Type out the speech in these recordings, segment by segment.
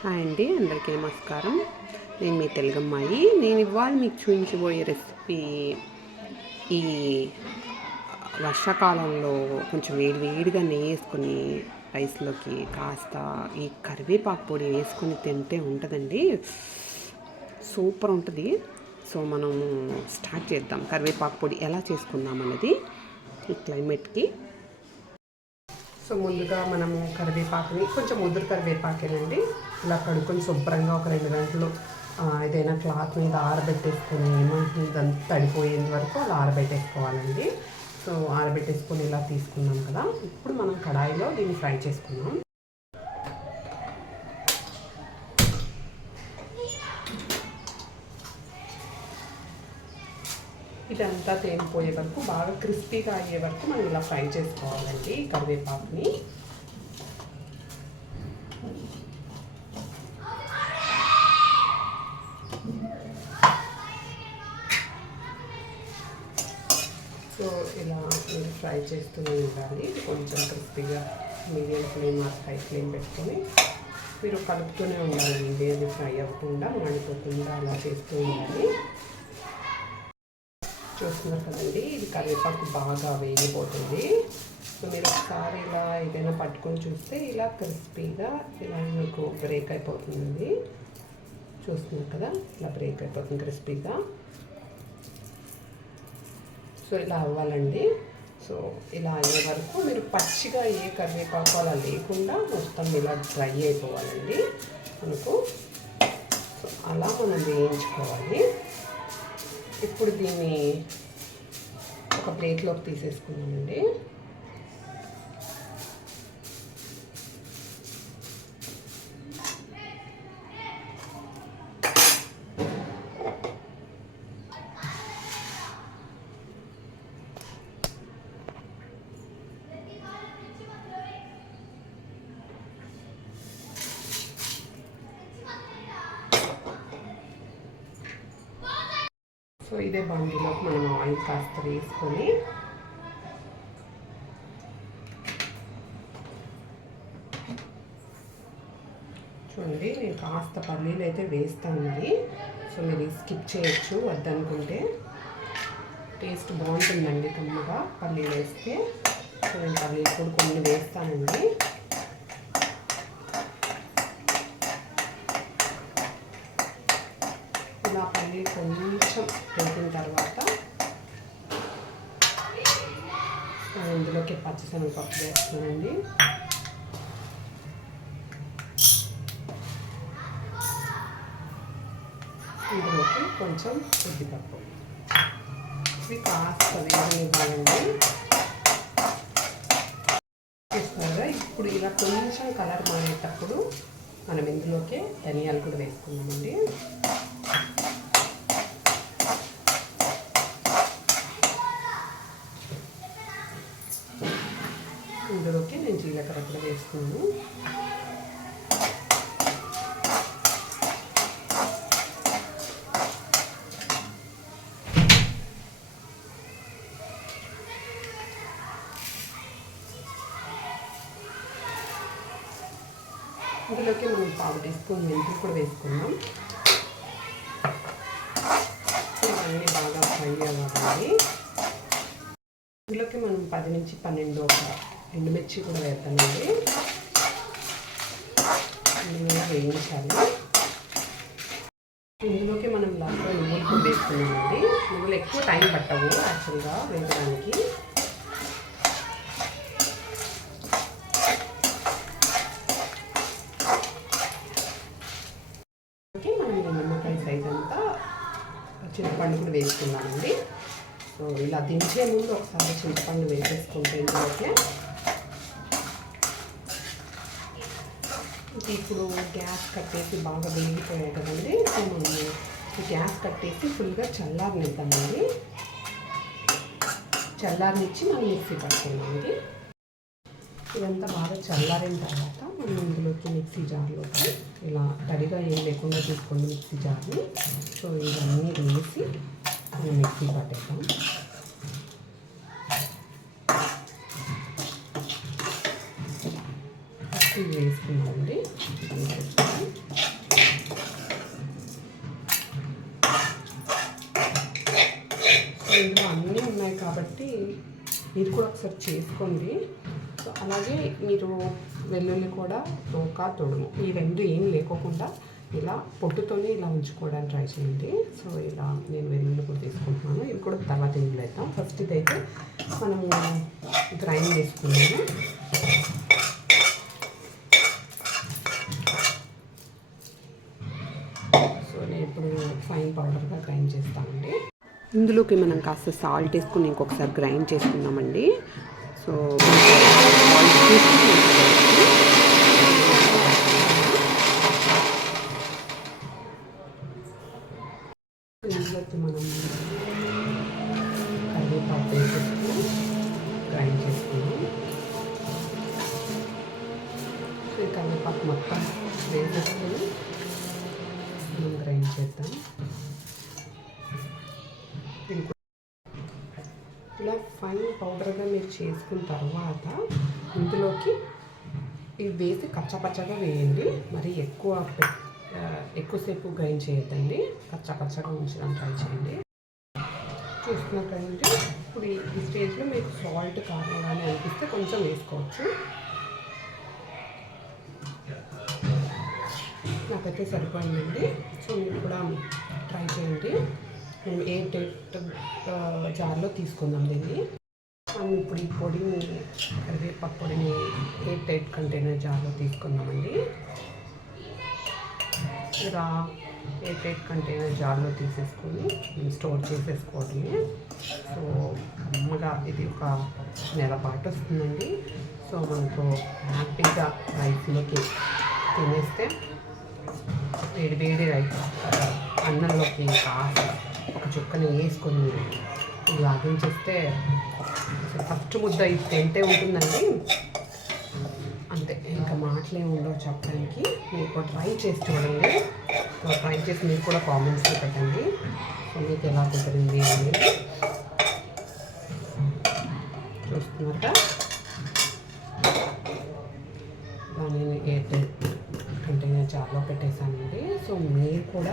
Hi అండి అందరికీ నమస్కారం. నేను మీ తెలుగమ్మాయి. నేను ఇవాళ మీకు చూపించబోయే రెసిపీ ఈ వర్షాకాలంలో కొంచెం వేడి వేడిగా నెయ్యి వేసుకొని రైస్లోకి కాస్త ఈ కరివేపాకు పొడి వేసుకొని తింటే ఉంటుందండి. సూపర్ ఉంటుంది. సో మనము స్టార్ట్ చేద్దాం. కరివేపాకు పొడి ఎలా చేసుకుందాం అన్నది ఈ క్లైమేట్కి. సో ముందుగా మనము కరివేపాకుని కొంచెం ముద్దురు కరివేపాకేనండి. ఇలా కడుక్కొని శుభ్రంగా ఒక రెండు గంటలు ఏదైనా క్లాత్ మీద ఆరబెట్టేసుకొని ఇదంతా తడిపోయేంత వరకు అలా ఆరబెట్టేసుకోవాలండి. సో ఆరబెట్టేసుకొని ఇలా తీసుకున్నాం కదా ఇప్పుడు మనం కడాయిలో దీన్ని ఫ్రై చేసుకున్నాం ఇదంతా తేలిపోయే వరకు బాగా క్రిస్పీగా అయ్యే వరకు మనం ఇలా ఫ్రై చేసుకోవాలండి కరివేపాకుని. సో ఇలా మీరు ఫ్రై చేస్తూనే ఉండాలి. కొంచెం క్రిస్పీగా medium flame or high flame పెట్టుకొని మీరు కలుపుతూనే ఉండాలండి. అది ఫ్రై అవ్వకుండా మాడిపోకుండా అలా చేస్తూ ఉండాలి. చూస్తున్నారు కదండి. ఇది కరివేపాకు బాగా వేగిపోతుంది. సో మీరు ఒకసారి ఇలా ఏదైనా పట్టుకొని చూస్తే ఇలా క్రిస్పీగా ఇలా మీకు బ్రేక్ అయిపోతుంది. చూస్తున్నారు కదా ఇలా బ్రేక్ అయిపోతుంది క్రిస్పీగా. సో ఇలా అవ్వాలండి. సో ఇలా అయ్యే వరకు మీరు పచ్చిగా ఏ కరివేపాకు అలా లేకుండా మొత్తం ఇలా డ్రై అయిపోవాలండి. మనకు సో అలా మనం వేయించుకోవాలి. ఇప్పుడు దీన్ని ఒక ప్లేట్లోకి తీసేసుకున్నామండి ఇదే బండిలోకి మనం ఆయిల్ కాస్త వేసుకొని చూడండి నేను కాస్త పల్లీలు అయితే వేస్తాను మరి. సో మీరు స్కిప్ చేయొచ్చు వద్దనుకుంటే. టేస్ట్ బాగుంటుందండి కమ్మగా పల్లీలు వేస్తే. సో నేను పల్లీలు కూడా కొన్ని వేస్తానండి ఇలా పల్లి కొంచెం వేగిన తర్వాత ఇందులోకి పచ్చిశనగపప్పు వేస్తున్నానండి. ఇందులోకి కొంచెం ఉద్దిపప్పు. ఇవి కాస్త వేగనివ్వాలండి చూస్తున్నారా? ఇప్పుడు ఇలా కొంచెం కలర్ మారేటప్పుడు మనం ఇందులోకి ధనియాలు కూడా వేసుకున్నామండి ఇందులోకి నేను జీలకర్ర ఇందులోకి మనం పావు టీ స్పూన్ మెంతులు కూడా వేసుకున్నాం ఇవన్నీ బాగా ఫ్రై అవ్వాలి. ఇందులోకి మనం పది నుంచి పన్నెండు ఒక ఎండుమిర్చి కూడా వేస్తామండి ఇందులో వేయించాలి. ఇందులోకి మనం లాస్ట్లో నువ్వులు కూడా వేసుకున్నామండి. నువ్వులు ఎక్కువ టైం పట్టవు యాక్చువల్గా వేయడానికి. అంతా చింతపండు కూడా వేసుకున్నామండి. సో ఇలా దించే ముందు ఒకసారి చింతపండు వేసేసుకుంటే ఇందులోకి ఇప్పుడు గ్యాస్ కట్టేసి బాగా వేగిపోయాయి కదండి సో మనము గ్యాస్ కట్టేసి ఫుల్గా చల్లారనిద్దామండి. చల్లారనిచ్చి మనం మిక్సీ పట్టేయండి ఇదంతా బాగా చల్లారిన తర్వాత మనం ఇందులోకి మిక్సీ జార్లోకి ఇలా తడిగా ఏం లేకుండా తీసుకోండి మిక్సీ జార్ని. సో ఇవన్నీ వేసి మనం మిక్సీ పట్టేద్దాం. ఫస్ట్ వేసుకున్నామండి వేసేసుకొని కాబట్టి మీరు కూడా ఒకసారి చేసుకోండి. సో అలాగే మీరు వెల్లుల్లి కూడా తోక తొడుము ఈ రెండు ఏం లేకోకుండా ఇలా పొట్టుతోనే ఇలా ఉంచుకోవడానికి ట్రై చేయండి. సో ఇలా నేను వెల్లుల్లి కూడా తీసుకుంటున్నాను. ఇవి కూడా తర్వాత ఇంట్లో వేద్దాం. ఫస్ట్ ఇదైతే మనము గ్రైండ్ చేసుకున్నాము సో నేను ఇప్పుడు ఫైన్ పౌడర్గా గ్రైండ్ చేస్తామండి ఇందులోకి మనం కాస్త సాల్ట్ వేసుకుని ఇంకొకసారి గ్రైండ్ చేసుకుందామండి. సో మనం కరివేపాకు గ్రైండ్ చేసుకున్నాం సో కరివేపాకు మొత్తం వేసేసుకుని మనం గ్రైండ్ చేద్దాం ఇంకో ఇలా ఫైన్ పౌడర్గా మీరు చేసుకున్న తర్వాత ఇందులోకి ఇవి వేసి కచ్చపచ్చగా వేయండి. మరి ఎక్కువ ఎక్కువసేపు గ్రైండ్ చేయొద్దండి. కచ్చపచ్చగా ఉంచడం ట్రై చేయండి. చూస్తున్నట్టంటే ఇప్పుడు ఈ- ఈ స్టేజ్లో మీకు సాల్ట్ కారం కానీ అనిపిస్తే కొంచెం వేసుకోవచ్చు. నాకైతే సరిపోయిందండి. సో మీరు కూడా ట్రై చేయండి. మేము ఏ డేట్ జార్లో తీసుకుందాం దీన్ని. మనం ఇప్పుడు ఈ పొడిని కరివేపాకు పొడిని ఎయిట్ టైట్ కంటైనర్ జార్లో తీసుకుందామండి? ఇలా ఎయిట్ ఎయిట్ కంటైనర్ జార్లో తీసేసుకొని మేము స్టోర్ చేసేసుకోవడమే సో అమ్మగా ఇది ఒక నెల పాటు వస్తుందండి. సో మనకు హ్యాపీగా రైస్లోకి తినేస్తే వేడి వేడి రైస్ అన్నంలోకి కాస్త ఒక చుక్కని వేసుకొని లాగించేస్తే చేస్తే ఫస్ట్ ముద్ద ఇది తింటే ఉంటుందండి. అంతే ఇంకా మాటలే ఉండవు చెప్పడానికి. మీరు కూడా ట్రై చేసి చూడండి. ట్రై చేసి మీరు కూడా కామెంట్స్లో పెట్టండి. సో మీకు ఎలా కుదిరింది అని చూస్తున్నారా దానిని ఏ సో మీరు కూడా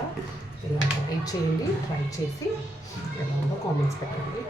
ఇలా ట్రై చేయండి ట్రై చేసి ఎలా ఉందో కామెంట్స్ పెట్టండి.